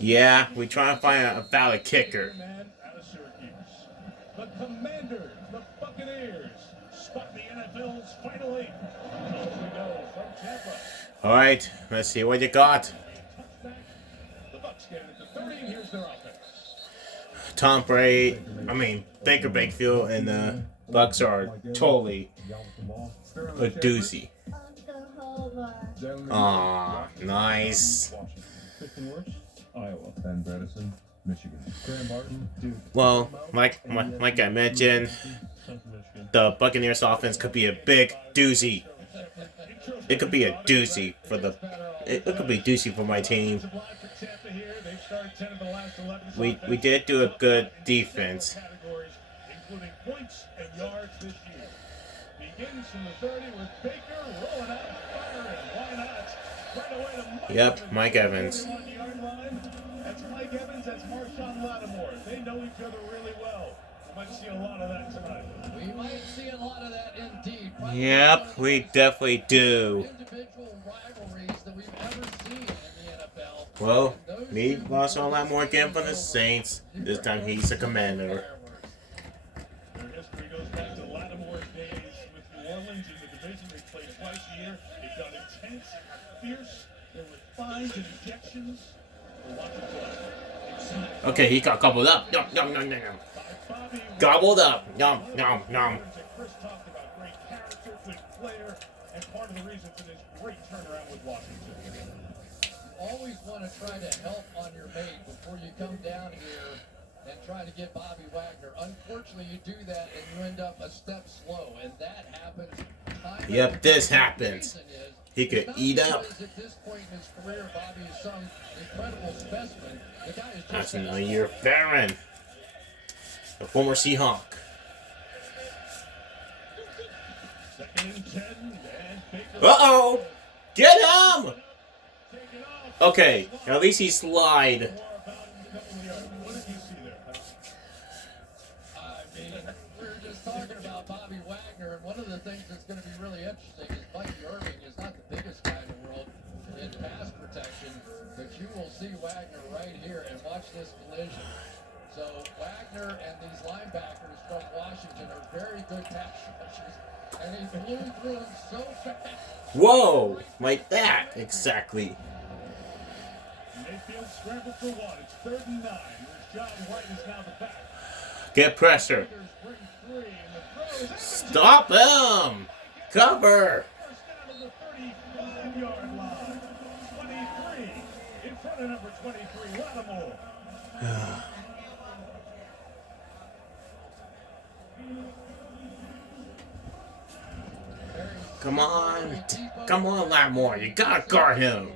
Yeah, we try to find a valid kicker. The Commanders, the Buccaneers, spot the NFL's Final Eight. Off we go from Tampa. All right, let's see what you got. The Bucs get it at the 30, and here's their offense. Tom Brady, Baker Bakefield and the Bucks are totally a doozy. Aw, nice. Iowa, Ben Bredesen, Michigan. Graham Martin, Duke. Well, like I mentioned, the Buccaneers offense could be a big doozy. It could be a doozy for the. It could be doozy for my team. We did do a good defense. Including points and yards this year. Begins from the 30 with Baker rolling out, firing. Why not? Right away to Mike Yep, Mike Evans. That's Mike Evans, that's Marshawn Lattimore. They know each other really well. We might see a lot of that tonight. We might see a lot of that indeed. Yep, we definitely do. Individual rivalries that we've ever seen in the NFL. Well, me lost a lot more again from the Saints. This time he's a Commander. Their history goes back to Lattimore's days with New Orleans in the division. They played twice a year. It got intense, fierce. There were fines and ejections. Okay, he got gobbled up. Yum, yum, yum, yum. Gobbled up. Yum, yum, yum. Chris talked about great character, good player, and part of the reason for this great turnaround with Washington. You always want to try to help on your mate before you come down here and try to get Bobby Wagner. Unfortunately, you do that and you end up a step slow, and that happens time. Yep, this happens. He could eat up. At this point in his career, Bobby is some incredible specimen. The guy is just That's another year veteran. The former Seahawk. Second and 10, and Baker. Uh-oh! Get him! Okay, at least he slide. What did you see there? We were just talking about Bobby Wagner, and one of the things that's going to be really interesting is Mike Irving is not the biggest guy in the world in pass protection, but you will see Wagner right here, and watch this collision. So Wagner and these linebackers from Washington are very good pass rushers, and he flew through him so fast. Whoa! Like that, exactly. Mayfield scrambled for one. It's 3rd and 9. John White is now the back. Get pressure. Stop him! Cover! First down to the 35-yard line. 23 in front of number 23, Lattimore. Come on, Lattimore. You gotta guard him.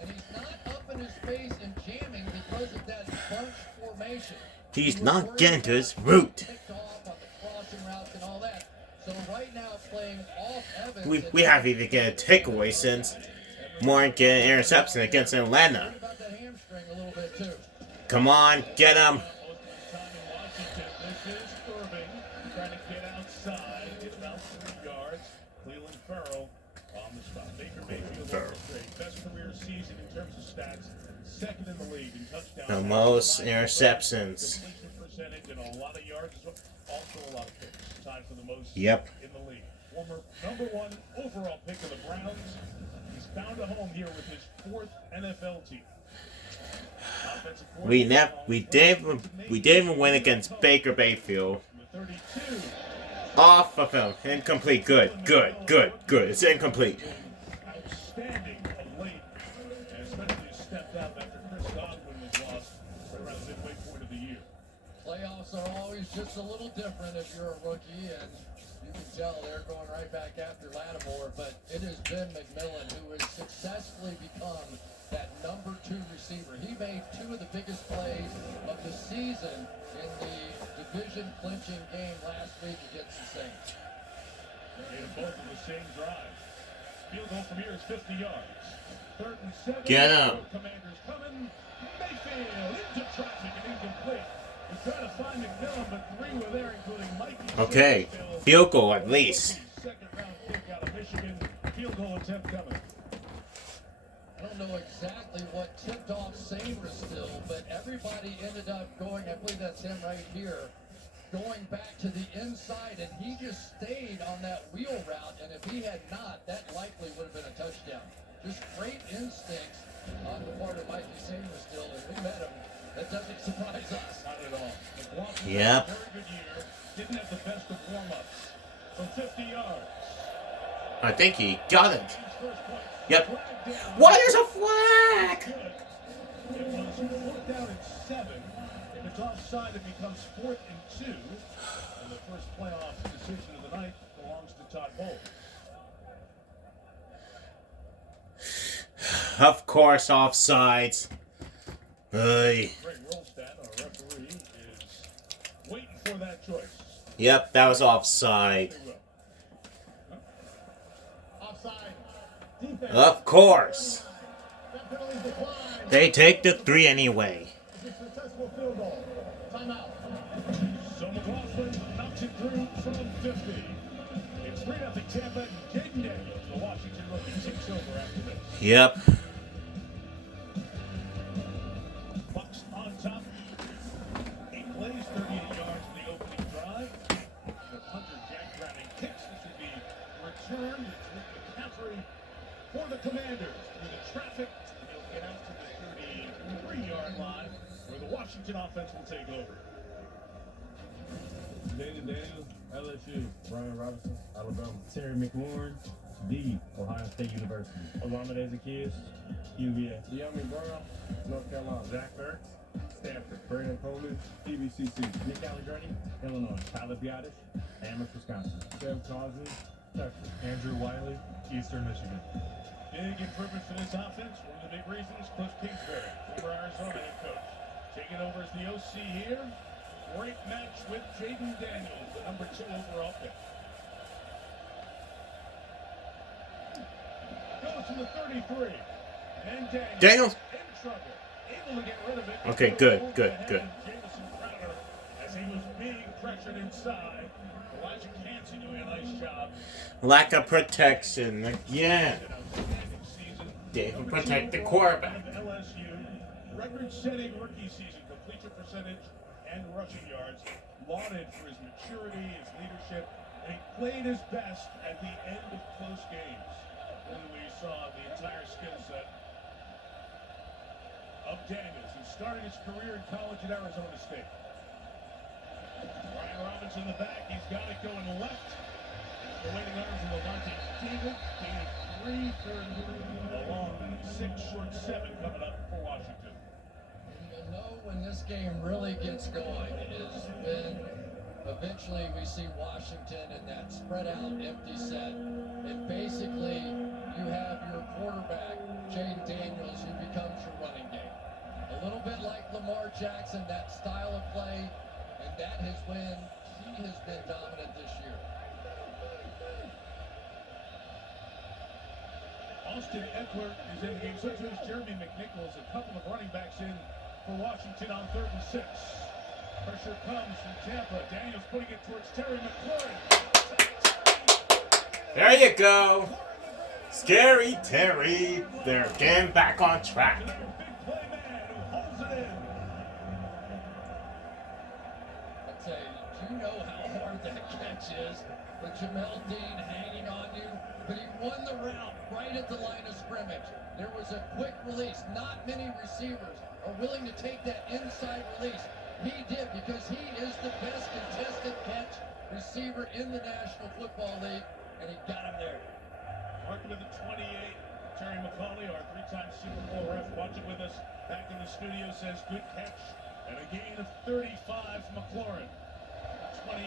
And he's not up in his face and jamming because of that bunch formation. He's not getting to his root. So right now playing off Evans. We haven't even get a takeaway since Warren getting an interception against Atlanta. Come on, get him. Trying to get outside, get about 3 yards. Cleveland Farrell on the spot. Baker Mayfield best career season in terms of stats. Second in the league in touchdowns. The most interceptions. Completion percentage and a lot of yards as well. Also a lot of picks. Tied for the most in the league. Former #1 overall pick of the Browns. He's found a home here with his 4th NFL team. We didn't even win against Baker Mayfield. Off of him. Incomplete. Good. It's incomplete. Outstanding of late, and especially stepped up after Chris Godwin was lost around the midway point of the year. Playoffs are always just a little different if you're a rookie, and you can tell they're going right back after Lattimore, but it has been McMillan who has successfully become that number 2 receiver. He made 2 of the biggest plays of the season in the division clinching game last week against the Saints. They made both of the same drive. Field goal from here is 50 yards. 3rd and 7. Get him. Commanders coming. Mayfield into traffic and incomplete. They try to find McMillan, but 3 were there, including Mikey. Okay, field goal at least. Second round pick out of Michigan. Field goal attempt coming. I don't know exactly what tipped off Sainristil, but everybody ended up going, I believe that's him right here, going back to the inside, and he just stayed on that wheel route, and if he had not, that likely would have been a touchdown. Just great instincts on the part of Mikey Sainristil, and we met him. That doesn't surprise us. Not at all. McLaughlin Yep. had a very good year. Didn't have the best of warm-ups. From 50 yards. I think he got it. His first point. Yep. Flag down. Why there's a flag? Good. It was 4th down and 7. If it's offside, it becomes 4th and 2. And the first playoff decision of the night belongs to Todd Bowles. Of course, offsides. Hey. Greg Rolstad, our referee, is waiting for that choice. Yep, that was offside. They will. Offside. Defense. Of course. That penalty's declined. They take the 3 anyway. It's a successful field goal. Timeout. So McLaughlin knocks it through from 50. It's 3-0 Tampa. Jaden Daniels, the Washington rookie, takes over after this. Yep. Bucks on top. 8 plays, 38 yards in the opening drive. The punter Jack Browning kicks. This would be returned. It's Rick McCaffrey for the Commanders through the traffic. He'll get out to the 33-yard line where the Washington offense will take over. Jaden Daniels, LSU. Brian Robinson, Alabama. Terry McLaurin, D, Ohio State University. Olamide Zacchaeus, UVA. De'Ami Brown, North Carolina. Zach Ertz, Stanford. Brandon Coleman, TVCC. Nick Allegretti, Illinois. Tyler Biotish, Amherst, Wisconsin. Kev Cousins, Texas. Andrew Wiley, Eastern Michigan. Big improvement for this offense. One of the big reasons, Cliff Kingsbury, former Arizona head coach, taking over as the OC here. Great match with Jaden Daniels, the number 2 overall pick. Goes to the 33. And Daniels in trouble. Able to get rid of it. Okay, good. Jamison Crowder, as he was being pressured inside. Elijah Hansen doing a nice job. Lack of protection again. Outstanding season. Didn't Number protect 2 the overall quarterback. of LSU. Record-setting rookie season, completion percentage and rushing yards. Lauded for his maturity, his leadership, and he played his best at the end of close games. Really, we saw the entire skill set of Daniels, who started his career in college at Arizona State. Brian Robinson in the back, he's got it going left. The waiting arms of Levante David, gain of 3, third, along 6, short 7 coming up for Washington. You'll know when this game really gets going is when eventually we see Washington in that spread out empty set. And basically you have your quarterback, Jaden Daniels, who becomes your running game. A little bit like Lamar Jackson, that style of play, and that is when he has been dominant this year. Austin Eckler is in the game. So too is Jeremy McNichols. A couple of running backs in for Washington on 3rd and 6. Pressure comes from Tampa. Daniels putting it towards Terry McLaurin. There you go. Scary Terry. They're getting back on track. Another big play man who holds it in. I tell you, do you know how hard that catch is? With Jamel Dean hanging on you, but he won the route right at the line of scrimmage. There was a quick release. Not many receivers are willing to take that inside release. He did, because he is the best contested catch receiver in the National Football League, and he got him there. Marking to the 28. Terry McCauley, our 3-time Super Bowl ref, watching with us back in the studio, says good catch and a gain of 35 from McLaurin. 28.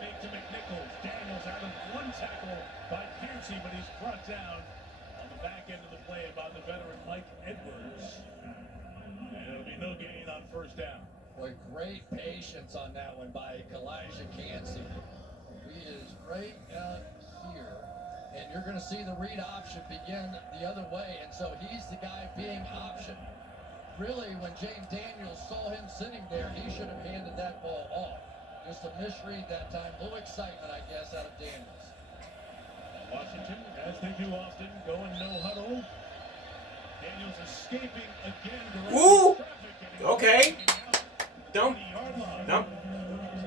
Fake to McNichols. Daniels out of 1 tackle by Cansey, but he's brought down on the back end of the play by the veteran Mike Edwards. And it'll be no gain on 1st down. Boy, great patience on that one by Elijah Cansey. He is right out here, and you're going to see the read option begin the other way, and so he's the guy being optioned. Really, when Jaden Daniels saw him sitting there, he should have handed that ball off. Just a misread that time. A little excitement, I guess, out of Daniels. Washington, as they do often, going no huddle. Daniels escaping again. Ooh! Okay. Don't.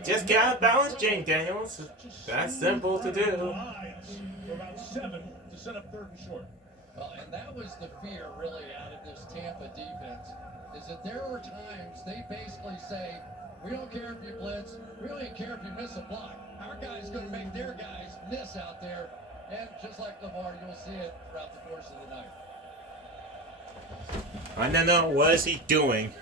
Just get out of balance, James Daniels. That's simple to do. For about 7 to set up 3rd and short. Well, and that was the fear, really, out of this Tampa defense, is that there were times they basically say, we don't care if you blitz, we don't even care if you miss a block. Our guy's going to make their guys miss out there. And just like LeVar, you'll see it throughout the course of the night. I don't know. What is he doing?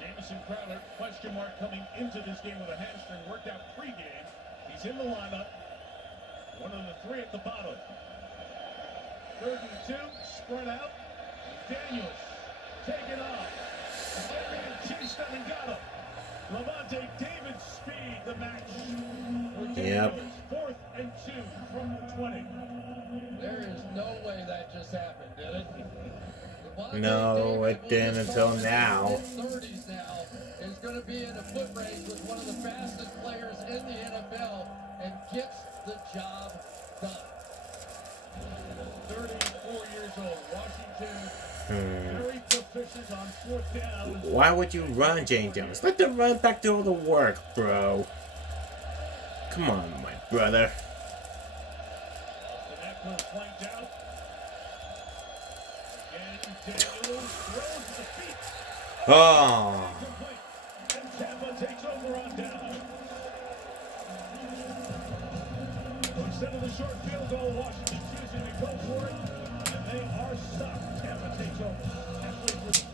Jamison Crowder, question mark coming into this game with a hamstring, worked out pregame. He's in the lineup. One of the 3 at the bottom. 3rd and 2, spread out. Daniels, taken off. And chased down and got him. Levante David's speed, the match. Yep. 4th and 2 from the 20. There is no way that just happened, did it? No, it didn't until now. 30s now is going to be in a foot race with one of the fastest players in the NFL and gets the job done. 34 years old, Washington, very proficient on 4th down. Why would you run, James Daniels? Let them run back to all the work, bro. Come on, my brother. Austin Eckler flanked out. Again, Daniels throws to the feet. Oh. And Tampa takes over on down. Instead of the short field goal, Washington choosing to go for it. And they are stopped. Tampa takes over. Halfway through the first.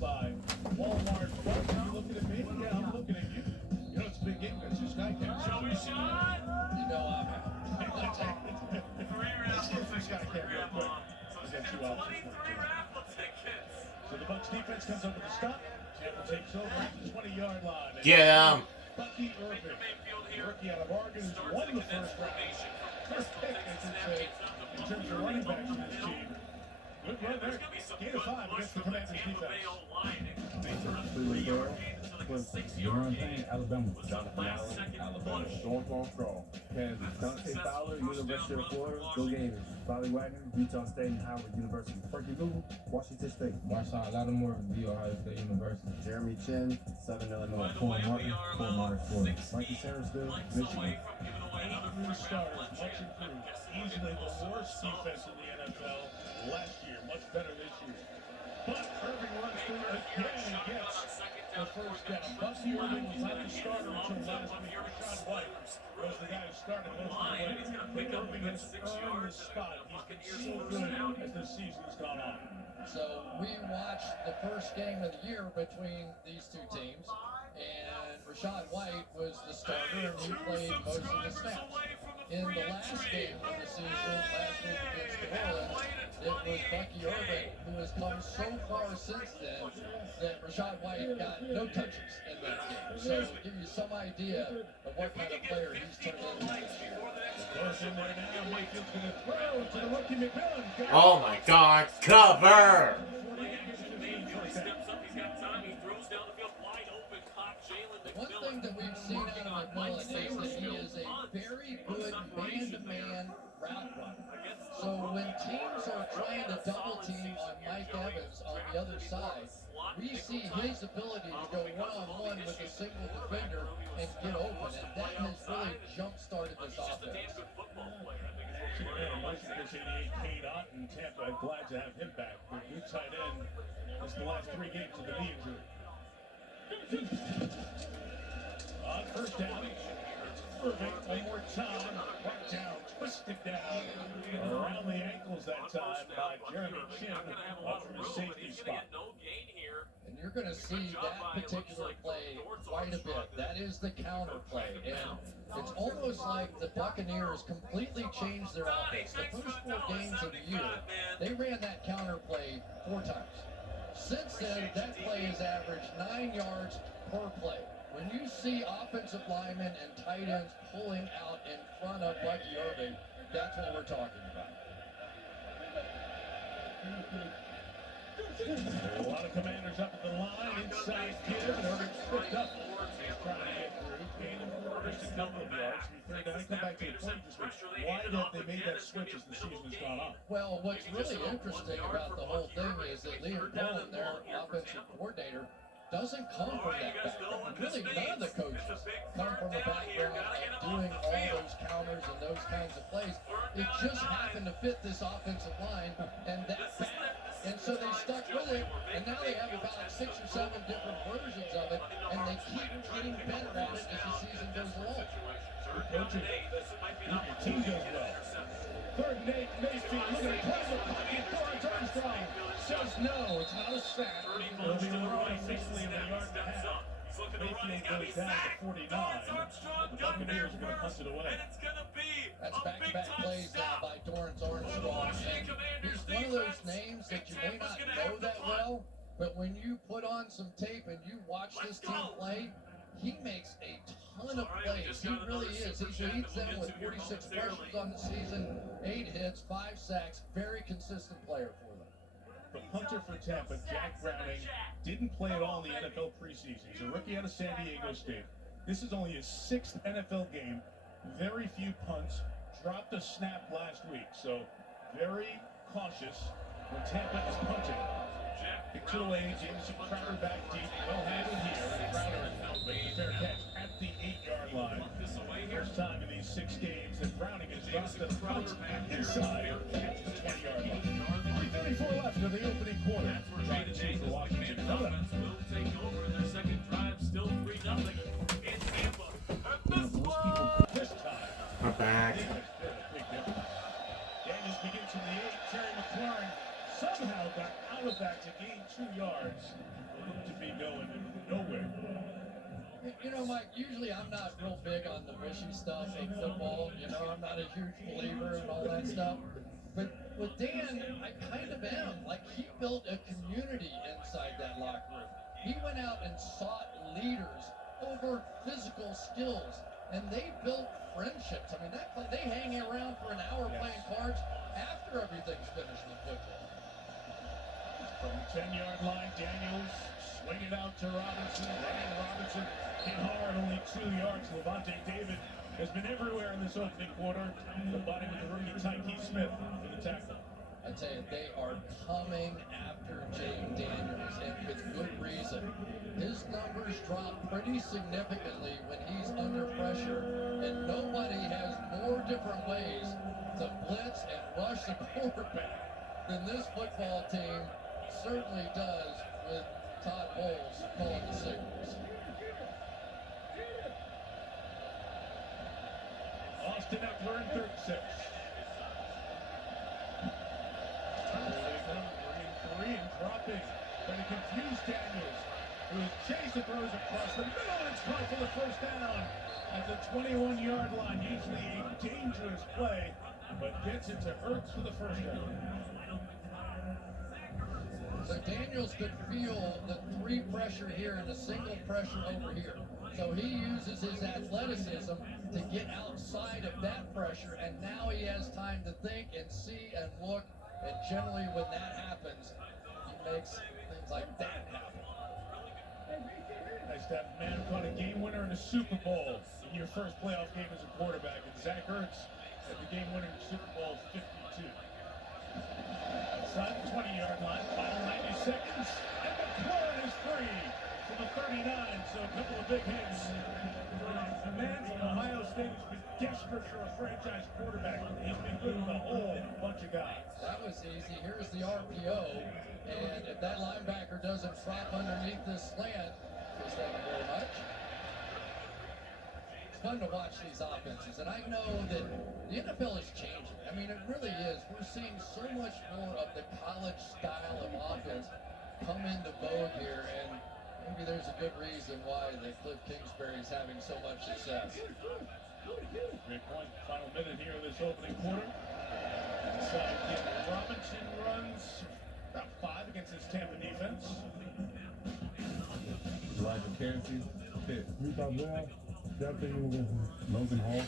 By Walmart. Are you looking at me? Yeah, I'm looking at you. You know it's a big game. It's your sky cap. You know I'm out. Sky cap real quick. I got 2 options. So the Bucs defense comes up with a stop. Tampa takes over at the 20-yard line. Get him. Bucky Irving, rookie out of Oregon, who's won the first round. First pick, I should say, in terms of running backs in this team. Good run there. Gain of 5 against the Commanders defense. Your thing, Alabama. Jonathan Allen, Alabama. Strong. Kansas. Dante Fowler, University of Florida. Go Gators. Bobby Wagner, Utah State and Howard University. Frankie Google, Washington State. Marshawn Lattimore, The Ohio State University. Jeremy Chin, Southern Illinois. Paul Martin, Fort Myers, Florida. Frankie Sandersville, Michigan. 8 new starters, much improved. Easily the worst defense in the NFL last year. Much better this year. But Irving runs through again and gets the first down. Bucky Irving was not the starter until last week. Rashad White was the guy who started most of the way. But Irving has earned the spot. He's been so good as the season's gone on. So we watched the first game of the year between these two teams, and Rashad White was the starter, and he played most of the snaps. In the last game of the season, last week against New Orleans, it was Bucky Irving, who has come so far since then that Rashad White got no touches in that game. So to give you some idea of what kind of player he's turned into this year. Goes in there now. Mayfield's going to throw to the rookie McMillan. Oh my God. Cover. One thing that we've seen out of McMillan is that he is a very good man-to-man route runner. So when teams are trying to double team on Mike Evans on the other side, we see his ability to go one-on-one with a single defender and get open, and that has really jump-started this offense. Washington's 88, Kate Otten, Tampa. Glad to have him back. Their new tight end. It's the last 3 games of the knee injury. On first down, Irving one more time. Right down, twisted down. Around the ankles that time by Jeremy Chin from the safety spot. And you're going to see that particular play quite a bit. That is the counter play. And it's almost like the Buccaneers completely changed their offense. The first 4 games of the year, they ran that counter play 4 times. Since then, that play has averaged 9 yards per play. When you see offensive linemen and tight ends pulling out in front of Bucky Irving, that's what we're talking about. A lot of Commanders up at the line, inside give, and Irving picked up. He's trying to get through. gained just a couple of yards. Third down, come back to the point this week. Why have they made that switch as the season has gone on? Well, what's really interesting about the whole thing is that Liam Cohen, their offensive coordinator, doesn't come from that background. Really, none of the coaches come from a background of doing all those counters and those kinds of plays. It just happened to fit this offensive line and that pattern. And so they stuck with it, and now they have about 6 or 7 different versions of it, and they keep getting better at it as the season goes along. Coaching, your team goes well. Third and 8, Mayfield looking to close the pocket. Lawrence Armstrong says no, it's not a sack. It'll be Leroy officially in the yard and a half. Mayfield goes down to 49. The Buccaneers are going to punt it away. That's back-to-back plays now by Dorrance Armstrong. And he's one of those names that you may not know that well, but when you put on some tape and you watch this team play, he makes a ton of plays. He really is. He leads them with 46 pressures on the season, 8 hits, 5 sacks. Very consistent player for them. The punter for Tampa, Jack Browning, didn't play at all in the NFL preseason. He's a rookie out of San Diego State. This is only his 6th NFL game. Very few punts. Dropped a snap last week, so very cautious when Tampa is punting. Picks it away, Jameson Crowder back deep. Well handled here. Crowder makes a fair catch at the 8-yard line. First time in these 6 games that Browning has dropped a punt inside at the 20-yard line. 3:34 left in the opening quarter. That's where Jaden Daniels, the Commanders offense, will take over their second drive, still 3-0 in Tampa. This time, We're back. Daniels begins from the 8. Terry McLaurin somehow got out of that to gain 2 yards. Looked to be going nowhere. You know, Mike, usually I'm not real big on the wishy stuff of football. You know, I'm not a huge believer in all that stuff. But with Dan, I kind of am. Like, he built a community inside that locker room. He went out and sought leaders over physical skills, and they built friendships. I mean, they hang around for an hour playing cards after everything's finished in football. From the 10-yard line, Daniels swing it out to Robinson. Ryan Robinson hit hard, only 2 yards. Levante David has been everywhere in this opening quarter. The body with the rookie Tyke Smith for the tackle. I tell you, they are coming after Jaden Daniels, and with good reason. His numbers drop pretty significantly when he's under pressure, and nobody has more different ways to blitz and rush the quarterback than this football team certainly does with Todd Bowles calling the signals. Austin Eckler in 36. Bringing 3 and dropping. Trying to confuse Daniels, who is chasing, throws across the middle, and it's caught for the first down at the 21-yard line. Usually a dangerous play, but gets it to Ertz for the first down. So Daniels could feel the 3 pressure here and a single pressure over here. So he uses his athleticism to get outside of that pressure, and now he has time to think and see and look, and generally when that happens, he makes things like that happen. Nice to have a man who caught a game winner in the Super Bowl in your first playoff game as a quarterback, and Zach Ertz at the game winner in the Super Bowl 52. Outside the 20-yard line, final 90 seconds, and McLaurin is free from the 39, so a couple of big hits. The man from Ohio State has been desperate for a franchise quarterback. He's been good with a whole bunch of guys. That was easy. Here's the RPO, and if that linebacker doesn't drop underneath this slant, thank you very much. It's fun to watch these offenses, and I know that the NFL is changing. I mean, it really is. We're seeing so much more of the college style of offense come into vogue here, and maybe there's a good reason why the Cliff Kingsbury is having so much success. Great point. Final minute here of this opening quarter. Inside kid Robinson runs about 5 against this Tampa defense. Elijah Cansey, hit. Utah Brown, definitely Logan Hall,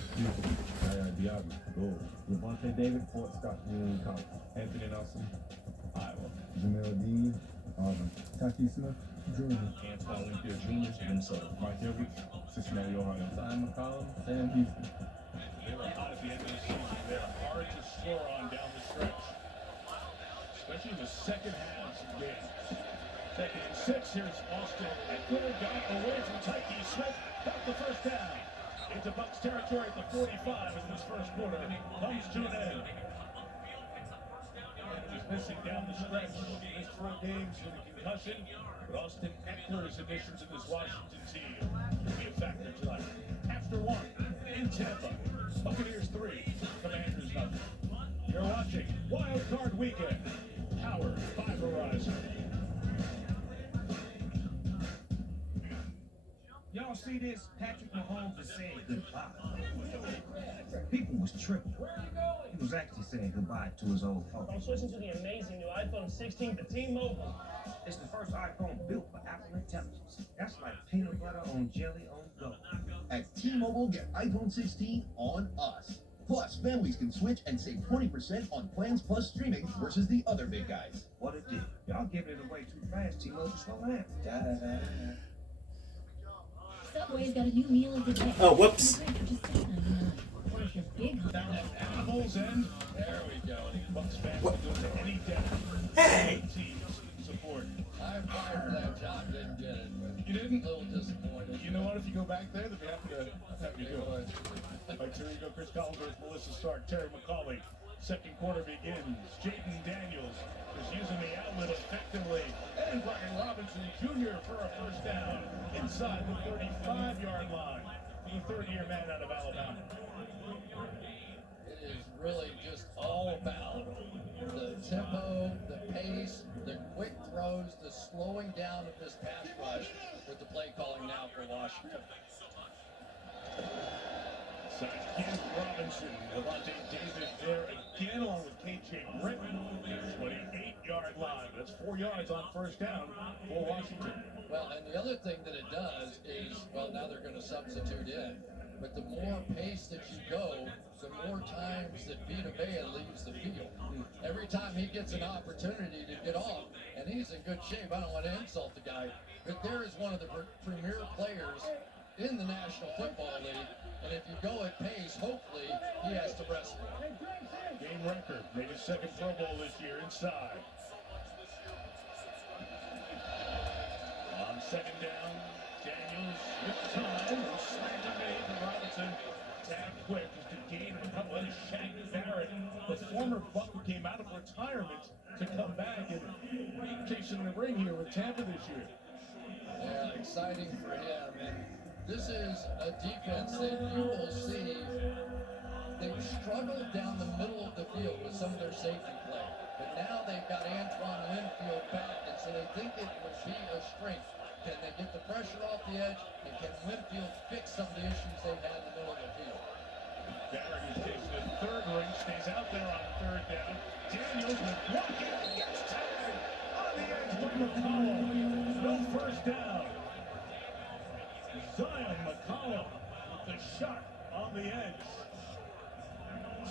Diaby, goal. Levante David, Fort Scott Community College. Anthony Nelson, Iowa. Jamel Dean, Auburn. Taki Smith, Georgia. Antoine Winfield Jr., Minnesota. Mike Edwards, Cincinnati, Ohio. Zion McCollum, Sam Houston. They were hot at the end of the season. They're hard to score on down the stretch, especially in the second halves of games. 2nd and 6. Here's Austin Eckler, got away from Tyke Smith, got the first down. Into Bucs territory at the 45 as this first quarter comes to an end. He's missing down the stretch. Missed 4 games with a concussion, but Austin Eckler's addition to this Washington team will be a factor tonight. After 1 in Tampa, Buccaneers 3, Commanders 0. You're watching Wild Card Weekend, powered by Verizon. Y'all see this? Patrick Mahomes is saying goodbye. People was tripping. He was actually saying goodbye to his old phone. I'm switching to the amazing new iPhone 16 for T-Mobile. It's the first iPhone built for Apple Intelligence. That's like peanut butter on jelly on go. At T-Mobile, get iPhone 16 on us. Plus, families can switch and save 20% on plans plus streaming versus the other big guys. What a deal. Y'all giving it away too fast, T-Mobile. Slow down. Subway's got a new meal of the day. Oh, whoops. Down at Animals End. There we go. Bucs fans will do it to any death. Hey! Teams support. I applied for that job, didn't get it. But You didn't? a little disappointed. You know what? If you go back there, they'll be happy to have you do it. All right, here you go. Chris Collinsworth, Melissa Stark, Terry McCauley. Second quarter begins. Jaden Daniels is using the outlet effectively. And Brian Robinson Jr. for a first down inside the 35-yard line for the third-year man out of Alabama. It is really just all about the tempo, the pace, the quick throws, the slowing down of this pass rush with the play calling now for Washington. Kent Robinson, Levante David there again, along with KJ Britton. 28-yard line. That's 4 yards on first down for Washington. Well, and the other thing that it does is, well, now they're going to substitute in. But the more pace that you go, the more times that Vita Vea leaves the field. Every time he gets an opportunity to get off, and he's in good shape, I don't want to insult the guy, but there is one of the premier players in the National Football League, and if you go at pace, hopefully he has to wrestle. Game record, made his second Pro Bowl this year inside. On second down, Daniels with time, slant made for Robinson. Tag quick just to gain a couple of Shaq Barrett, the former Buck who came out of retirement to come back and chasing the ring here with Tampa this year. Yeah, exciting for him. And this is a defense that you will see. They've struggled down the middle of the field with some of their safety play. But now they've got Antoine Winfield back, and so they think it will be a strength. Can they get the pressure off the edge, and can Winfield fix some of the issues they've had in the middle of the field? Barrett is chasing the third ring, stays out there on third down. Daniels with blocking, gets tagged on the edge by McCollum. No first down. Zion McCollum with the shot on the edge.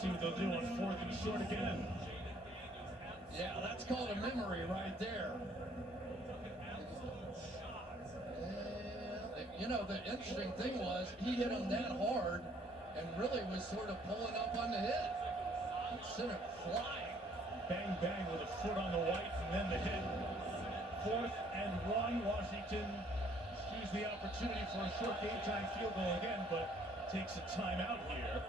See what they'll do on 4th and short again. Yeah, that's called a memory right there. You know, the interesting thing was he hit him that hard and really was sort of pulling up on the hit. It sent it flying. Bang, bang with a foot on the white and then the hit. 4th and 1. Washington used the opportunity for a short game time field goal again, but takes a timeout here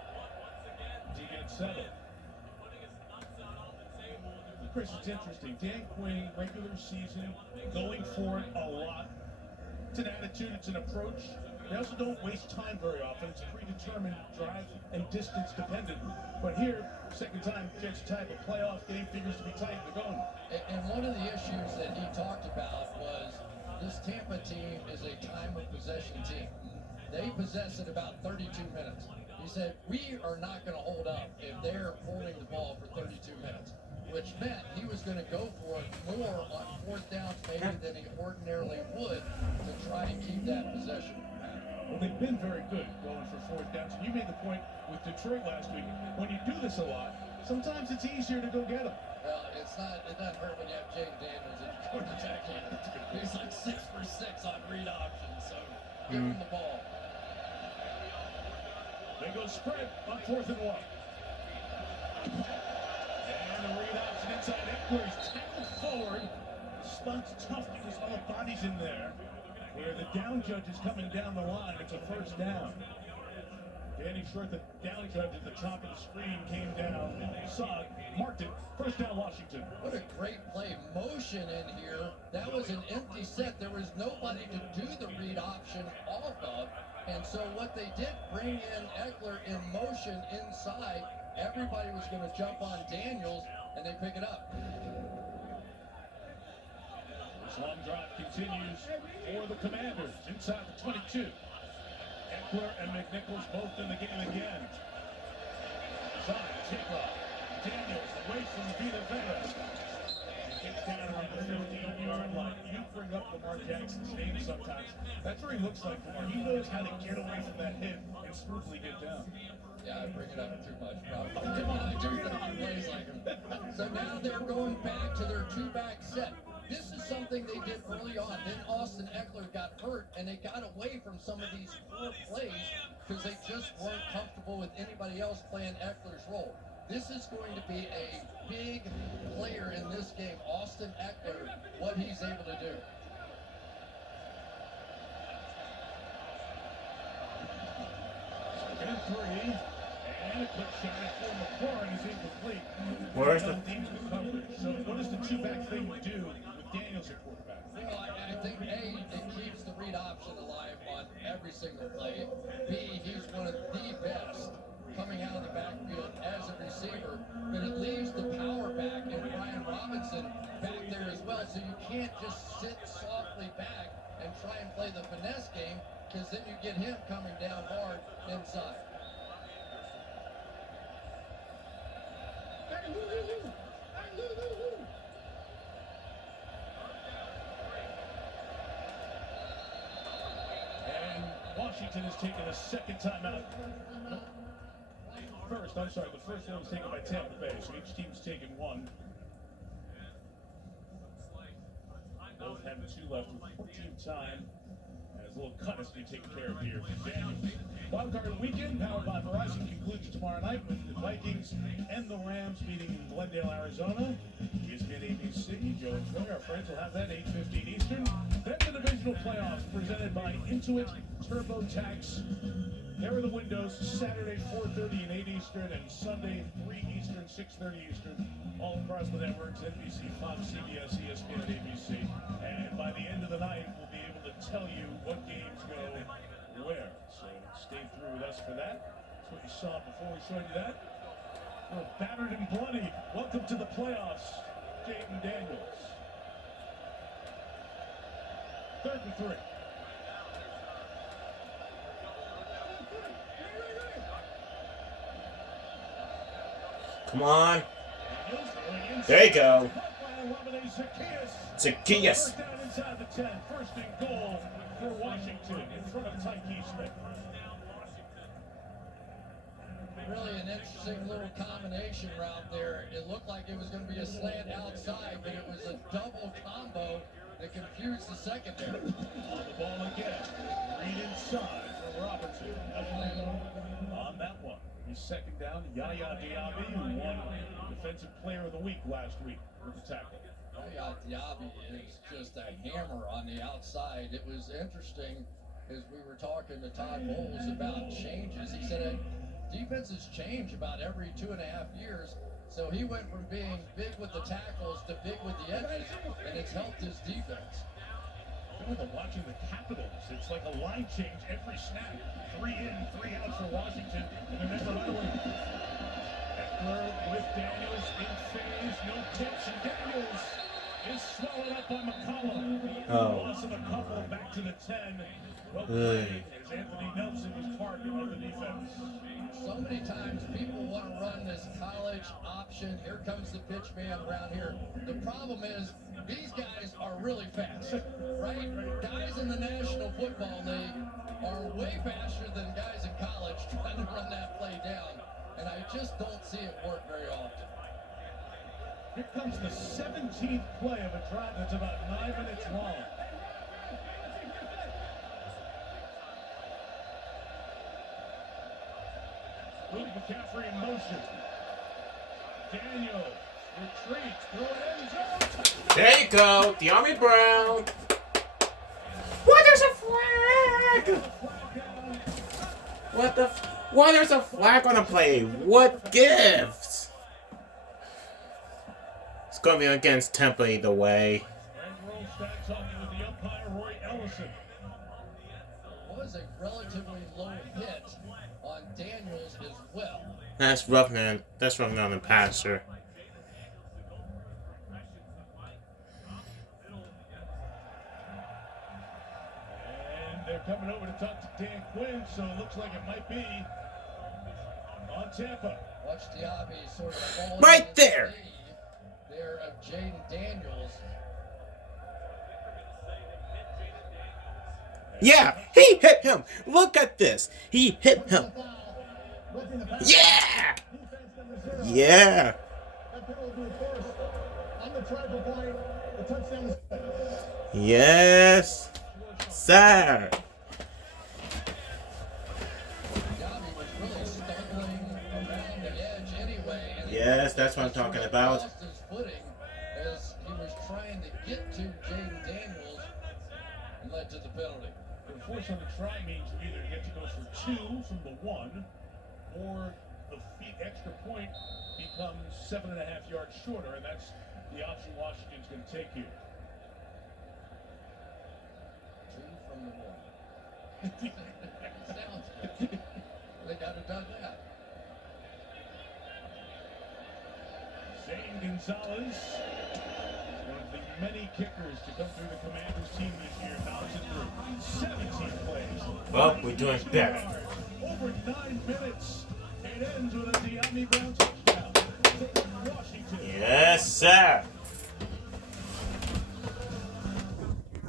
to get settled. Chris, it's interesting. Dan Quinn, regular season, going for it a lot. It's an attitude, it's an approach. They also don't waste time very often. It's predetermined, drive and distance dependent. But here, second time, gets type of playoff game, figures to be tight, they're going. And one of the issues that he talked about was this Tampa team is a time of possession team. They possess it about 32 minutes. He said, we are not going to hold up if they're holding the ball for 32 minutes, which meant he was going to go for it more on 4th downs maybe than he ordinarily would to try and keep that possession. Well, they've been very good going for 4th downs. And you made the point with Detroit last week. When you do this a lot, sometimes it's easier to go get them. Well, it's not. It doesn't hurt when you have Jaden Daniels at your quarterback either. He's like 6 for 6 on read options, so give him the ball. They go spread on 4th and 1. And the read option inside. Eckler is tackled forward. Spot's tough because all the bodies in there. Where the down judge is coming down the line. It's a first down. Danny Short, the down judge at the top of the screen, came down, saw it, marked it. First down, Washington. What a great play. Motion in here. That was an empty set. There was nobody to do the read option off of. And so what they did, bring in Eckler in motion inside. Everybody was going to jump on Daniels, and they pick it up. This long drive continues for the Commanders inside the 22. Eckler and McNichols both in the game again. Side takeoff. Daniels away from Vita Vea. Gets down around the 15-yard line. You bring up Lamar Jackson's name sometimes. That's where he looks like Lamar. He knows how to get away from that hit and smoothly get down. Yeah, I bring it up too much, probably. I just think he plays like him. So now they're going back to their two-back set. This is something they did early on. Then Austin Eckler got hurt, and they got away from some of these core plays because they just weren't comfortable with anybody else playing Eckler's role. This is going to be a big player in this game, Austin Eckler, what he's able to do. Second and 3. And a quick shot at Phil McLaurin is incomplete. Where's the... So what does the two-back thing do with Daniels at quarterback? Well, I think, A, it keeps the read option alive on every single play. B, he's one of the best coming out of the backfield as a receiver, but it leaves the power back and Brian Robinson back there as well, so you can't just sit softly back and try and play the finesse game, because then you get him coming down hard inside. And Washington has taken a second timeout. The first one was taken by Tampa Bay, so each team's taken one. Both having 2 left with 14 time. As a little cut has to be taken care of here for Daniels. Wildcard weekend powered by Verizon concludes tomorrow night with the Vikings and the Rams meeting in Glendale, Arizona. ESPN ABC, Joe and Troy, our friends, will have that 8:15 Eastern. Then the divisional playoffs presented by Intuit TurboTax. There are the windows, Saturday 4:30 and 8 Eastern, and Sunday 3 Eastern, 6:30 Eastern, all across the networks, NBC, Fox, CBS, ESPN, and ABC. And by the end of the night, we'll be able to tell you what games go where. So stay through with us for that. That's what you saw before we showed you that. We're battered and bloody. Welcome to the playoffs, Jaden Daniels. 3rd and 3. Come on. There you go. Zacchaeus. Down inside the 10. First and goal for Washington in front of Tyke Smith. Really an interesting little combination route there. It looked like it was going to be a slant outside, but it was a double combo that confused the secondary. On the ball again. Read inside for Robinson. On that one. His second down, Yaya Diaby, who won Defensive Player of the Week last week with the tackle. Yaya Diaby is just a hammer on the outside. It was interesting as we were talking to Todd Bowles about changes. He said defenses change about every 2.5 years. So he went from being big with the tackles to big with the edges, and it's helped his defense. Watching the Capitals, it's like a line change every snap. 3 in, 3 out for Washington, and they're never running. Eckler with Daniels in phase, no pitch, and Daniels is swallowed up by McCollum. Loss of a couple back to the 10. Well played as Anthony Nelson was part of the defense. So many times people want to run this college option. Here comes the pitch man around here. The problem is these guys are really fast, right? Guys in the National Football League are way faster than guys in college trying to run that play down. And I just don't see it work very often. Here comes the 17th play of a drive that's about 9 minutes long. Luke McCaffrey in motion. Daniels retreats through an end zone. There you go, De'Ami Brown. What? There's a flag. What the? Why there's a flag on the play? What gives? It's going to be against Tampa either way. Frank Rolstad talking with the umpire, Roy Ellison. It was a relatively low hit on Daniels as well. That's roughing on the passer. And they're coming over to talk to Dan Quinn, so it looks like it might be on Tampa. Watch Diaby sort of fall Right there. There of Jaden Daniels. Yeah, he hit him. Look at this. He hit him. Yeah. Yeah. Yes, sir. Diaby was really stumbling around the edge anyway. And Yes, that's what I'm talking about. Lost his footing as he was trying to get to Jaden Daniels and led to the penalty. The force on the try means you either get to go for 2 from the 1, or the extra point becomes 7.5 yards shorter, and that's the option Washington's going to take here. 2 from the 1. Sounds good. They got to done that. Zane Gonzalez, one of the many kickers to come through the Commanders team this year, knocks it through 17 plays. Well, we're doing better. Over 9 minutes. It ends with a De'Ami Brown touchdown. Washington. Yes, sir.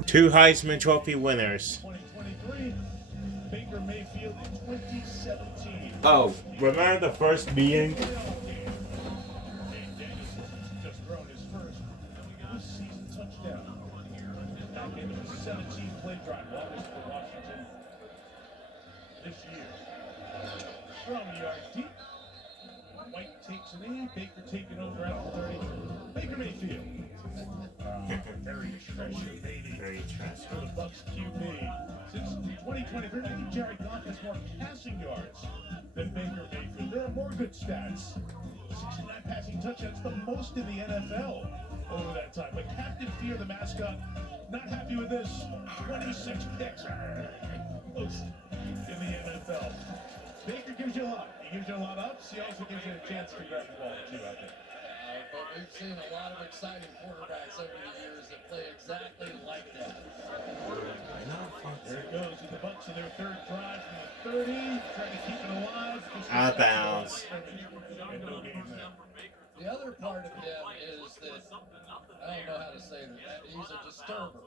2 Heisman Trophy winners. 2023, Baker Mayfield in 2017. Oh, remember the first meeting? Just thrown his first season touchdown. Back into a 17-play drive, longest for Washington this year. From the yard deep, White takes an in. Baker taking over out the 30. Baker Mayfield. Very treasure, baby. Very treasure. For the Bucs QB. Since 2023, I think Jared Goff has more passing yards than Baker Mayfield. There are more good stats. 69 passing touchdowns, the most in the NFL over that time. But Captain Fear, the mascot, not happy with this. 26 picks. Most in the NFL. Baker gives you a lot. He gives you a lot of ups. He also gives you a chance to grab the ball, too, I think. But we've seen a lot of exciting quarterbacks over the years that play exactly like that. There it goes with the Bucs in their third drive from the 30, trying to keep it alive. Out of bounds. And no game there. The other part of him is that, I don't know how to say that, he's a disturber.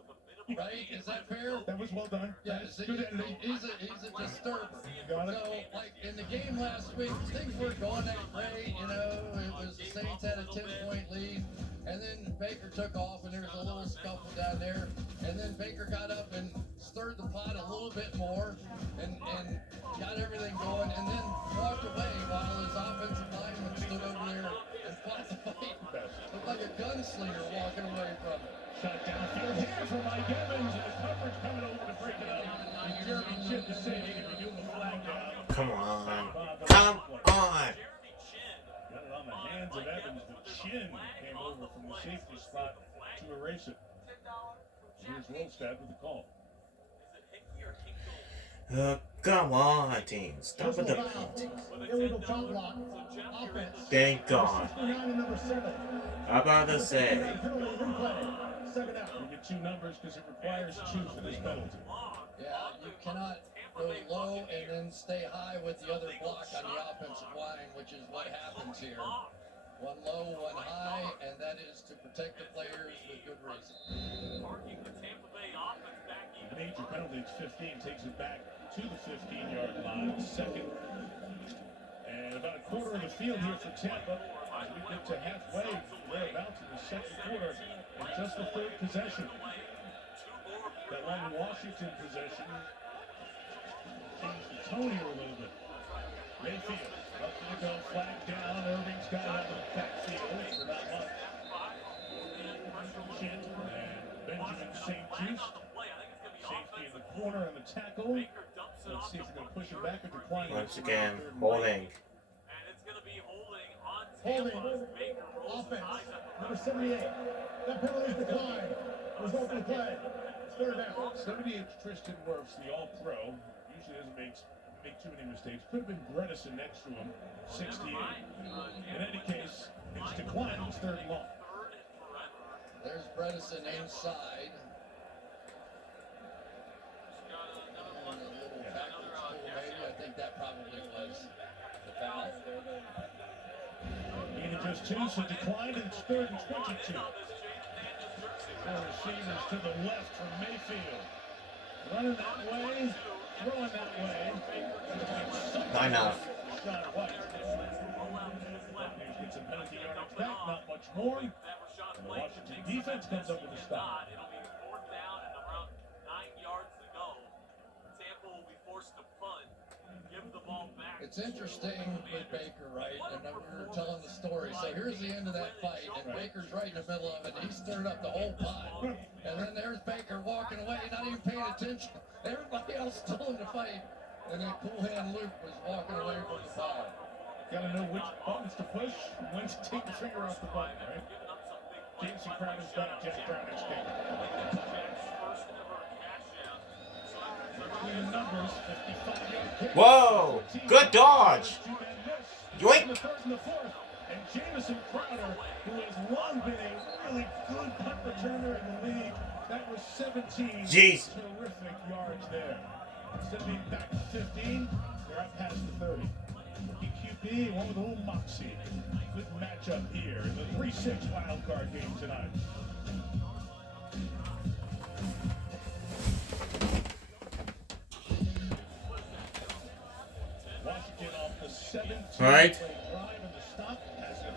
Right? Is that fair? That was well done. Yeah, That is good editing. he's a disturber. Got it. So, like in the game last week, things weren't going that great. You know, it was the Saints had a 10-point lead, and then Baker took off, and there was a little scuffle down there, and then Baker got up and stirred the pot a little bit more, and got everything going, and then walked away while his offensive lineman stood over there and fought the fight. Looked like a gunslinger walking away from it. Shot downfield here for Mike Evans, and the coverage coming over to break it up. And Jeremy Chin to say he can be doing the flag down. Come on. Come on. Got it on the hands of Evans, but Chin came over from the safety spot to erase it. Here's Rolstad with the call. Come on, team. Stop with the penalties. Illegal top block. Offense. Thank God. 69 and number 7. I'm about to say. Penalty replay. 7 out. We get 2 numbers because it requires 2 for this penalty. Yeah, you cannot go low and then stay high with the other block on the offensive line, which is what happens here. One low, one high, and that is to protect the players with good reason. Major penalty, it's 15, takes it back to the 15-yard line. Second. And about a quarter of the field here for Tampa. As we get to halfway, thereabouts second quarter and just the third possession. That one Washington possession changed the tone here a little bit. Mayfield up to the go, flag down. Irving's got it out of the backfield for not much. Shit. And Benjamin St. Just. Safety in the corner on the tackle. Let's see if they're going to push him back or decline. Once again, holding. And it's going to be holding on Holding. Tampa. Baker rolls his Offense. eyes up. Number 78. That penalty is declined. Result of the play. It's third down. 78 Tristan Wirfs, the all-pro. Usually doesn't make too many mistakes. Could have been Bredesen next to him. 68. In any case, it's declined. It's third and long. There's Bredesen inside. And a little backwards pull, maybe. I think that probably was the foul. Needed just two, so declined, and it's third and 22. Four receivers to the left from Mayfield. Running that way, throwing that way. Not enough. Shot White. Buccaneers gets a penalty yardage back, not much more. And the Washington defense comes up with a stop. It'll be fourth down and around 9 yards to go. Tampa will be forced to punt. Give the ball back. It's interesting with Baker, right? And we were telling the story. So here's the end of that fight, and Baker's right in the middle of it. He stirred up the whole pot. And then there's Baker walking away, not even paying attention. Everybody else still in the fight. And then Cool Hand Luke was walking away from the foul. Got to know which buttons to push, when to take the finger off the button, right? Jameson Crowder's done it, Jeff Browning's kick. Clean numbers, 55-yard kick. Whoa! Good dodge! Yoink! The third and the fourth. And Jameson Crowder, who has long been a really good punt returner in the league, that was 17 Jeez. terrific yards there. Instead of being back to 15, they're up past the 30. Rookie QB, one with a little moxie. Good matchup here in the 3-6 wild card game tonight. Washington off the 17th Right. play drive and the stop.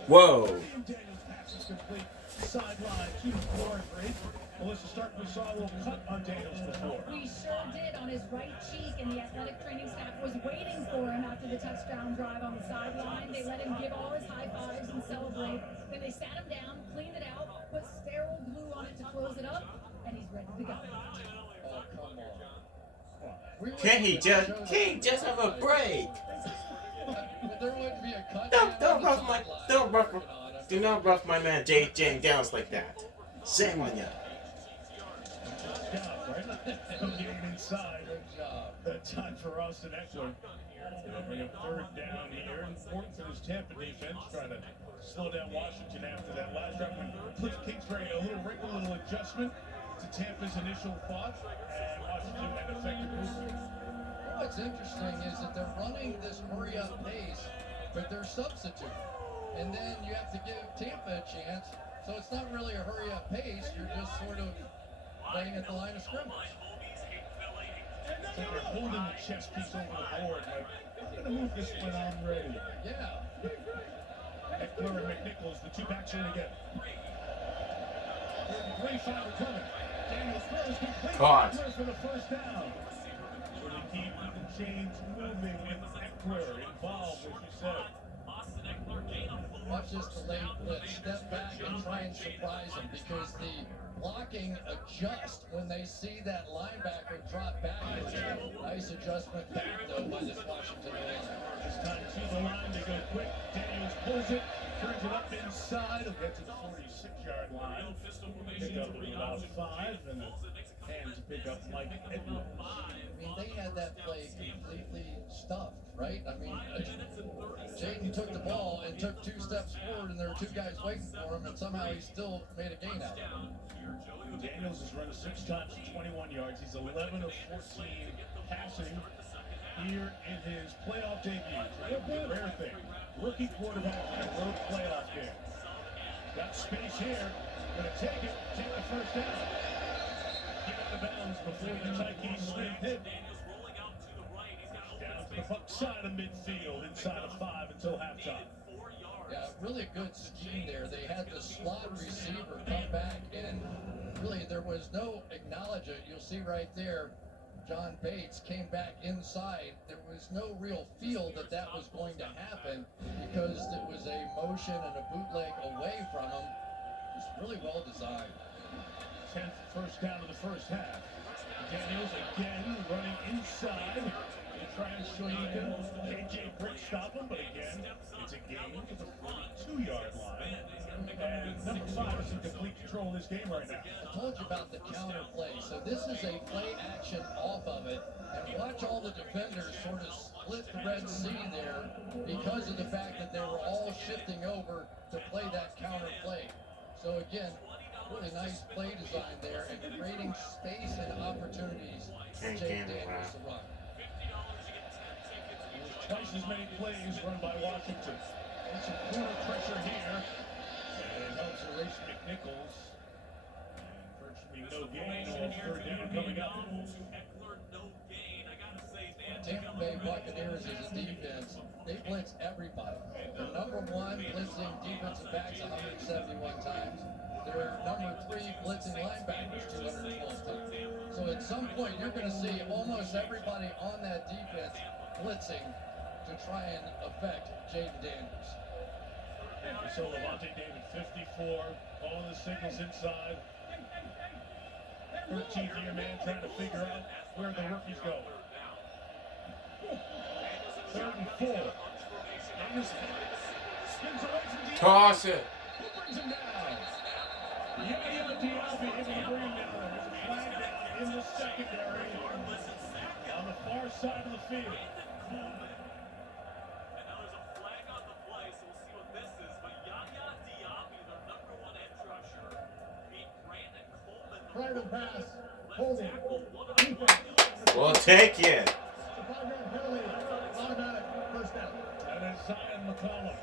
Whoa. Daniels passes complete sideline to the floor and break. Melissa Stark, we saw a little cut on Daniels before. We sure did on his right cheek, and the athletic training staff was waiting for him after the touchdown drive on the sideline. They let him give all his high fives and celebrate. Then they sat him down, cleaned it out, put sterile glue on it to close it up, and he's ready to go. Oh, come on. Can't he just have a break? But there wouldn't be a cut. Do not rough my man Jane Downs like that. Shame on ya. Getting inside. That time for Austin Eckler. They'll bring up third down here. Important for this Tampa defense, trying to slow down Washington after that last drive. Cliff Kingsbury, a little wrinkle, a little adjustment to Tampa's initial thought, and Washington had effective movement. What's interesting is that they're running this hurry-up pace, but they're substitute. And then you have to give Tampa a chance. So it's not really a hurry-up pace. You're just sort of playing at the line of scrimmage. It's like they're holding the chess piece over the board. Like, I'm going to move this when I'm ready. Yeah. Eckler and McNichols, the two backs are in again. 3 final coming. Daniels throws complete. God. Eckler for the first down. So they keep the chains moving with Eckler involved, as you said. Watch this delayed blitz. Step back and try and surprise them because the blocking adjust when they see that linebacker drop backwards. Nice adjustment back, though, by this Washington line. This time to the line, they go quick. Daniels pulls it, turns it up inside. He'll get to the 46-yard line. Pick up about 5, and a hand to pick up Mike Edwards. I mean, they had that play completely stuffed, right? I mean, Jaden took the ball and took 2 steps forward, and there were 2 guys waiting for him, and somehow he still made a gain out of it. Daniels has run 6 times for 21 yards. He's 11 of 14 passing here in his playoff debut. A rare thing. Rookie quarterback in a road playoff game. Got space here. Gonna take it. Take the first down. Get out of bounds before the Tyke Smith hit. Down to the Buck side of midfield, inside of 5 until halftime. Yeah, really good scheme there. They had the slot receiver come back, and really there was no acknowledgement. You'll see right there, John Bates came back inside. There was no real feel that that was going to happen because it was a motion and a bootleg away from him. It's really well designed. 10th first down of the first half. Daniels again running inside. They try and swing in. KJ Brick stop him, but again, it's a gain at the 42-yard line. And number 5 is in complete control of this game right now. I told you about the counter play. So this is a play action off of it. And watch all the defenders sort of split the Red Sea there because of the fact that they were all shifting over to play that counter play. So again, really nice play design there and creating space and opportunities for Jake Daniels to run. Twice as many plays run by Washington. And some corner pressure here. And it helps erase McNichols. And virtually no gain on third down coming up. Tampa Bay Buccaneers as a defense, they blitz everybody. They're number 1 blitzing defensive backs 171 times. They're number 3 blitzing linebackers 212 times. So at some point you're going to see almost everybody on that defense blitzing to try and affect Jaden Daniels. So Levante David 54, all of the signals inside. 13th year man trying to figure out where the rookies go. 3rd and 4. Daniels spins away from Toss it. Who brings him down? Yaya Diaby able to bring him down. There's a flag down in the secondary on the far side of the field. Private pass, holding, defense. We'll take it. Automatic first down. And then Zion McCollum.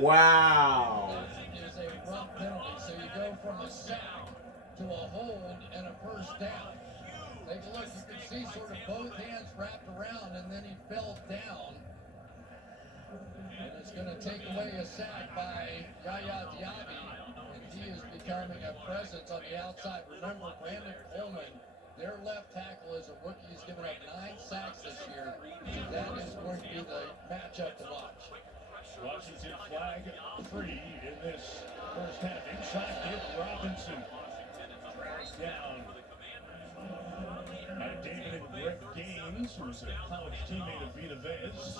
Wow. That is a rough penalty, so you go from a sack to a hold and a first down. Take a look, you can see sort of both hands wrapped around, and then he fell down. And it's going to take away a sack by Yaya Diaby. He is becoming a presence on the outside. Remember, Brandon Coleman, their left tackle is a rookie. He's given up 9 sacks this year. That is going to be the matchup to watch. Washington flag free in this first half. Inside, Dave Robinson drags down by David and Greg Gaines, who's a college teammate of Vita Vez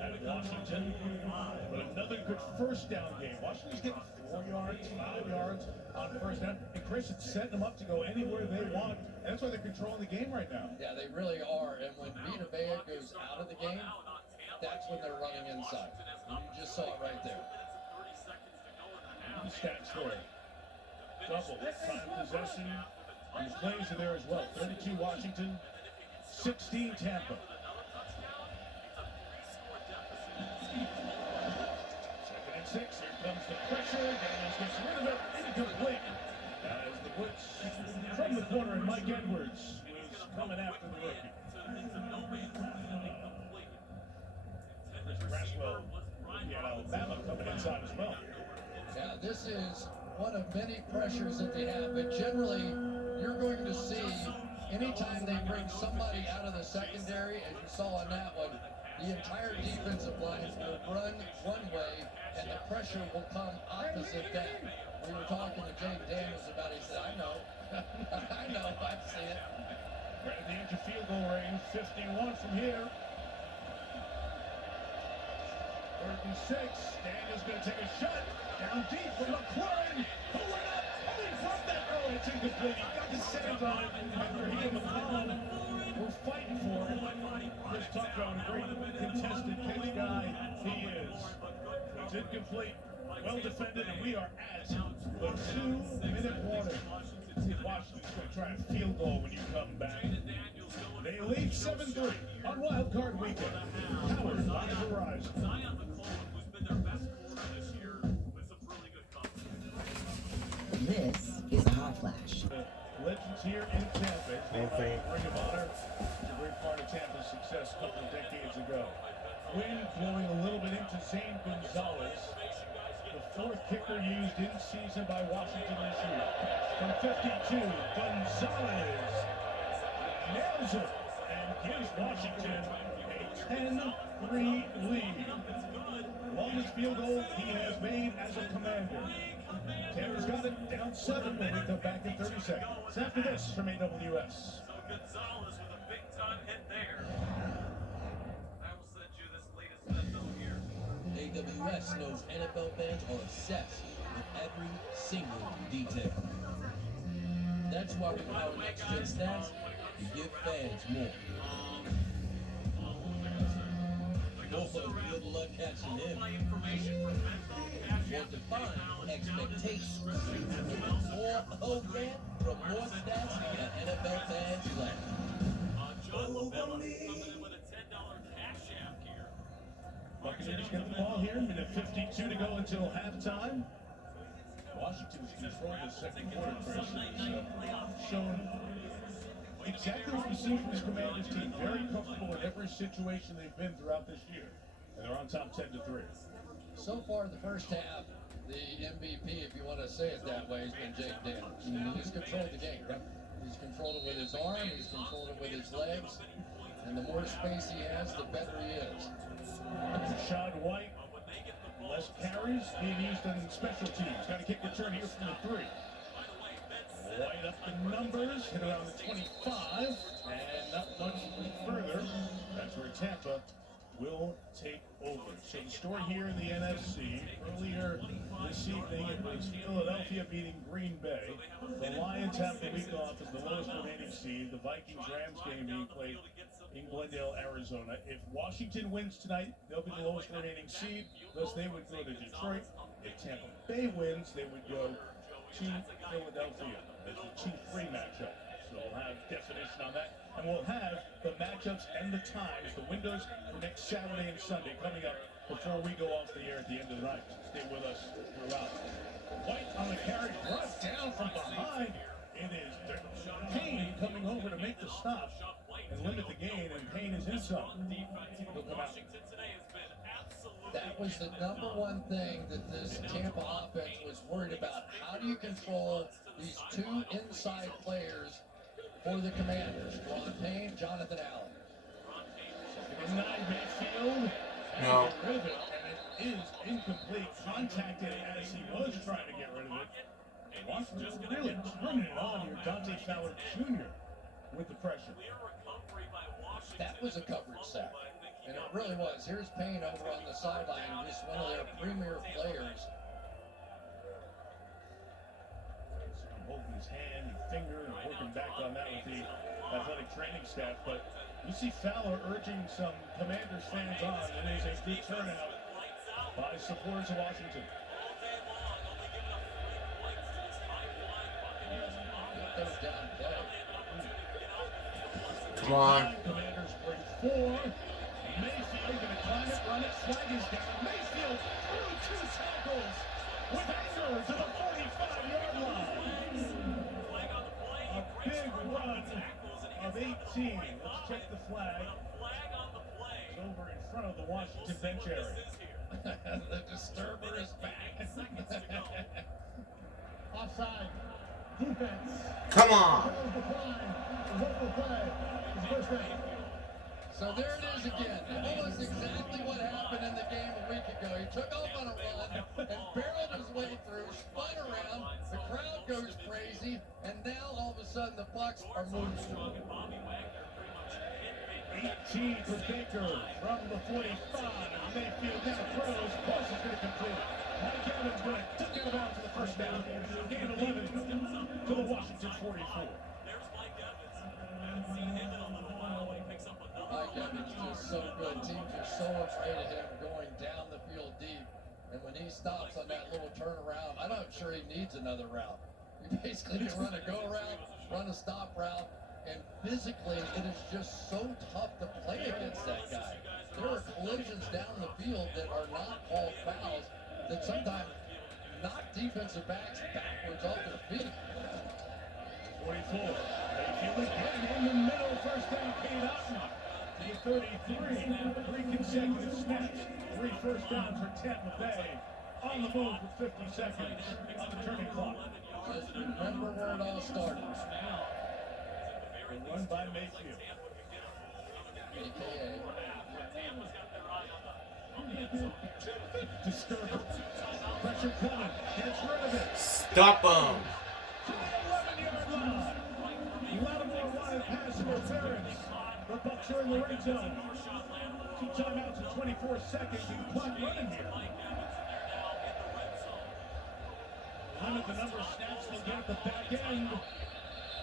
at Washington. But another good first down game. Washington's getting 4 yards, 5 yards on first down. And Chris, it's setting them up to go anywhere they want. And that's why they're controlling the game right now. Yeah, they really are. And when Vita Vea goes out of the game, that's when they're running inside. And you just saw it right there. The stats there. Double time possession. And the plays are there as well. 32 Washington, 16 Tampa. Second and 6. Here comes the pressure. Daniels gets rid of it. Incomplete. As the blitz from the corner, and Mike Edwards was coming after the rookie. Chris Braswell, Alabama, coming inside as well. Yeah, this is one of many pressures that they have, but generally you're going to see anytime they bring somebody out of the secondary, as you saw on that one, the entire defensive line will run one way and the pressure will come opposite that. We were talking to Jake Daniels about it. He said, I know. I know, I've seen it. Right at the edge of field goal range, 51 from here. 3rd and 6. Daniels going to take a shot. Down deep from McLaurin. Pulling up. Pulling from that. Oh, it's incomplete. He got his hands on it. After he and McCollum were fighting for it. Chris talked about a great contested pitch guy. He is. It's incomplete. Well defended, and we are at the 2-minute warning. Washington's going to try a field goal when you come back. They lead 7-3 on Wild Card Weekend. Powered by Verizon. This is a hot flash. Legends here in Tampa. Same thing. Ring of Honor. It's a great part of Tampa's success a couple of decades ago. Wind blowing a little bit into Zane Gonzalez, the fourth kicker used in season by Washington this year. From 52, Gonzalez nails it and gives Washington a 10-3 lead. Longest field goal he has made as a Commander. Taylor's got it down 7 when we come back in 30 seconds. After this from AWS. So Gonzalez with a big time hit there. I will send you this latest NFL here. AWS knows NFL fans are obsessed with every single detail. That's why we power Next Gen Stats to give fans more. Good luck catching him. More defined expectations. More again from more stats that NFL fans love. John LaBella coming in with a $10 cash app here. Buccaneers get the ball here. Minute 52 to go until halftime. Washington's controlled the second quarter. Chris has shown exactly what we see from this Commanders team. Very comfortable in every situation they've been throughout this year. And they're on top 10-3. So far, the first half, the MVP, if you want to say it that way, has been Jake Daniels. He's controlled the game. He's controlled it with his arm. He's controlled it with his legs. And the more space he has, the better he is. Rashad White, less carries, being used on special teams. Got a kick return here from the 3. White up the numbers, hit around the 25, and not much further. That's where Tampa will take over. So the story here in the NFC, earlier this evening it was Philadelphia beating Green Bay. The Lions have the week off as the lowest remaining seed. The Vikings-Rams game being played in Glendale, Arizona. If Washington wins tonight, they'll be the lowest remaining seed, thus they would go to Detroit. If Tampa Bay wins, they would go to Philadelphia. That's the 2-3 matchup. So we'll have definition on that. And we'll have the matchups and the times, the windows for next Saturday and Sunday coming up before we go off the air at the end of the night. Stay with us throughout. White on the carry, brought down from behind. It is Payne coming over to make the stop and limit the gain, and Payne is inside. He'll come out. That was the number one thing that this Tampa offense was worried about. How do you control these two inside players for the Commanders? Ron Payne, Jonathan Allen. Denied Mayfield. No. Get rid of it, and it is incomplete. Contacted as he was trying to get rid of it. Washington's really turning it on here. Dante Fowler Jr. with the pressure. That was a coverage sack. And it really was. Here's Payne over on the sideline, just one of their premier players. I'm holding his hand and finger and working back on that with the athletic training staff. But you see Fowler urging some Commanders fans on. It is a good turnout by supporters of Washington. Come on. Commanders break 4. Mayfield going to climb it, run it, flag is down. Mayfield through 2 tackles with anger to the 45-yard line. A big run of 18. Let's check the flag. It's over in front of the Washington bench area. The disturber is back. Offside. Defense. Come on. So there it is again. Almost exactly what happened in the game a week ago. He took off on a run and barreled his way through, spun around, the crowd goes crazy, and now all of a sudden the Bucs are moving. 18 for Baker from the 45. Mayfield now throws. Pass is going to complete. Mike Evans going to duck it out to the first down. Gain 11 to the Washington 44. Mike Evans is so good. Teams are so afraid of him going down the field deep. And when he stops on that little turnaround, I'm not sure he needs another route. He basically can run a go route, run a stop route, and physically it is just so tough to play against that guy. There are collisions down the field that are not called fouls that sometimes knock defensive backs backwards off their feet. 44. Mayfield again in the middle. First down, Kate Otten. 33, 3 consecutive snaps, 3 first downs for Tampa Bay. On the move with 50 seconds on the turning clock. Just remember where it all started. A run by Mayfield. AKA. Disturber. Pressure coming. Gets rid of it. Stop him. To the 11-yard line. Lattimore wanted pass interference. The Bucs are in the red zone. 2 timeouts in 24 seconds. You clock running here. Limit the number of snaps they'll get at the back end.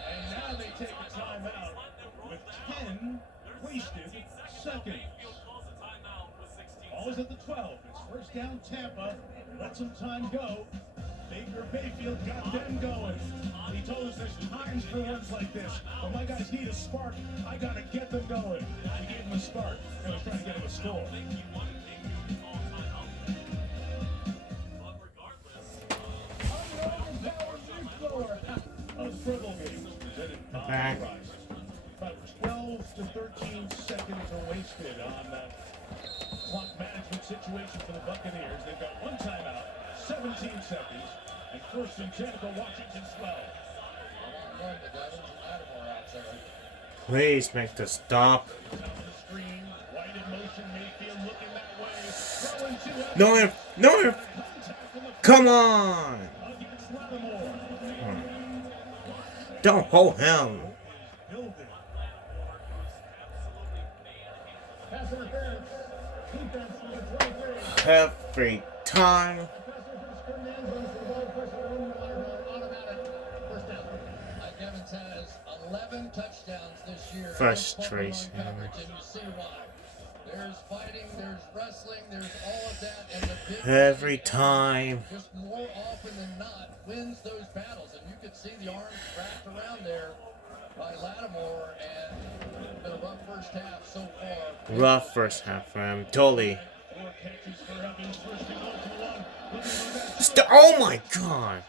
And now they take a timeout with 10 wasted seconds. Always at the 12. It's first down Tampa. Let some time go. Baker Mayfield got them going. He told us there's times for runs like this. But my guys need a spark. I got to get them going. We gave him a spark. And we're trying to get him a score. A Fribble game was presented by Rise. About 12 to 13 seconds are wasted on clock management situation for the Buccaneers. They've got 1 timeout, 17 seconds, and first and 10 for Washington's 12. Please make the stop. Top of the screen, White in motion, Mayfield looking that way. Throwing to No, contact from the come on. against Lattimore. Don't hold him. Building. Pass interference. Defense number 23. Every time. Mike Evans has 11 touchdowns this year. Frustration. And you see why. There's fighting, there's wrestling, there's all of that, and the big Every man time. just more often than not wins those battles. And you could see the arms wrapped around there by Lattimore, and it's been a rough first half so far. Rough first half for him. Totally. 4 catches for Evans, first and goal to 1. Oh my god.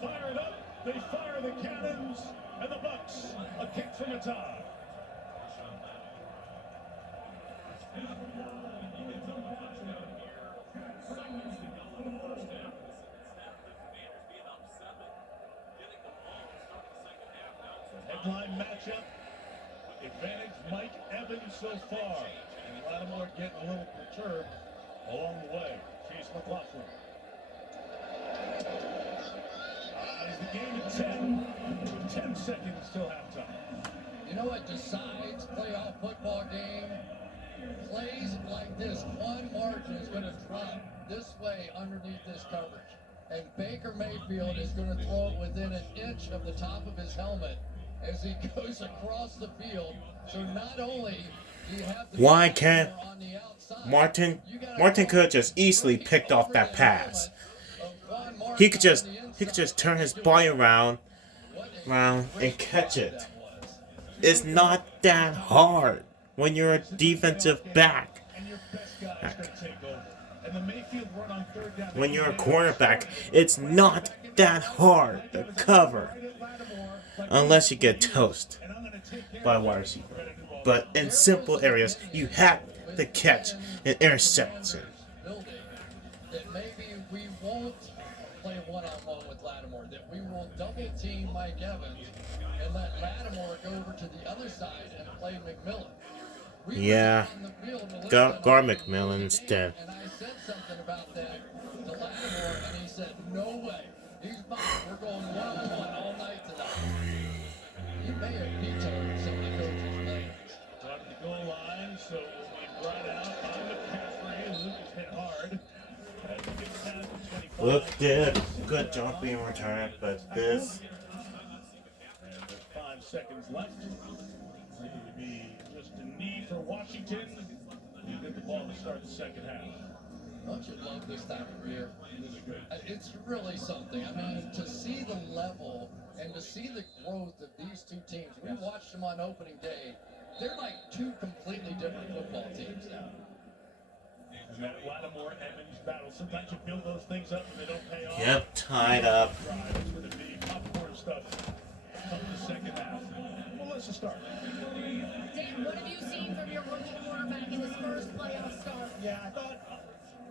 Fired up, they fire the cannons, and the Bucs, a kick from a tie. Headline matchup, advantage Mike Evans so far, and Lattimore getting a little perturbed along the way. Chase McLaughlin. Is the game at 10 seconds till halftime. You know what decides playoff football game? Plays like this. One margin is going to drop this way underneath this coverage. And Baker Mayfield is going to throw it within an inch of the top of his helmet as he goes across the field. So not only do you have the Why can't on the outside, Martin could have just easily picked off that pass. He could just turn his body around and catch it. It's not that hard when you're a defensive back. When you're a cornerback, it's not that hard to cover. Unless you get toast by a wide receiver. But in simple areas, you have to catch an interception. That maybe we won't play one-on-one with Lattimore, that we will double team Mike Evans and let Lattimore go over to the other side and play McMillan. Yeah, guard McMillan instead. And I said something about that to Lattimore, and he said, no way. He's fine. We're going one-on-one all night tonight. He may have vetoed some of the coach's plans. Top of the goal line, so it will be brought out by McCaffrey. Lucas hit hard. As he gets down to 25. Look, did good job being returned, but this. And there's 5 seconds left. It would be just a knee for Washington. You get the ball to start the second half. Don't you love this time of year? It's really something. I mean, to see the level and to see the growth of these two teams. We watched them on opening day. They're like 2 completely different football teams now. And that Lattimore Edmonds battle. Sometimes you build those things up and they don't pay off. Yep, tied up. It's going to be popcorn stuff come the second half. Well, let's just start. Dan, what have you seen from your rookie quarterback in his first playoff start? Yeah, I thought,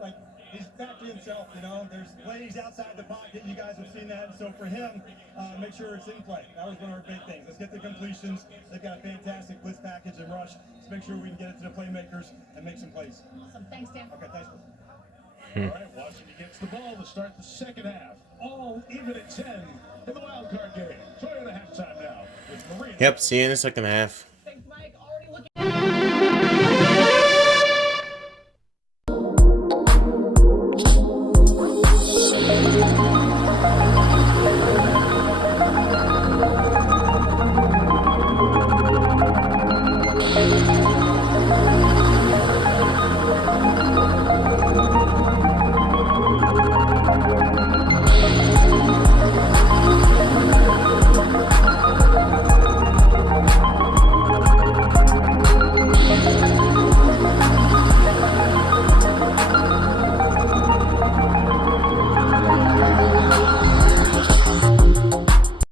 like, he's back to himself, you know. There's plays outside the pocket. You guys have seen that. So for him, make sure it's in play. That was one of our big things. Let's get the completions. They've got a fantastic blitz package and rush. Let's make sure we can get it to the playmakers and make some plays. Awesome. Thanks, Dan. Okay, thanks. All right, Washington gets the ball to start the second half. All even at 10 in the wild card game. Toyota halftime now with Marina. Yep, see you in the second half.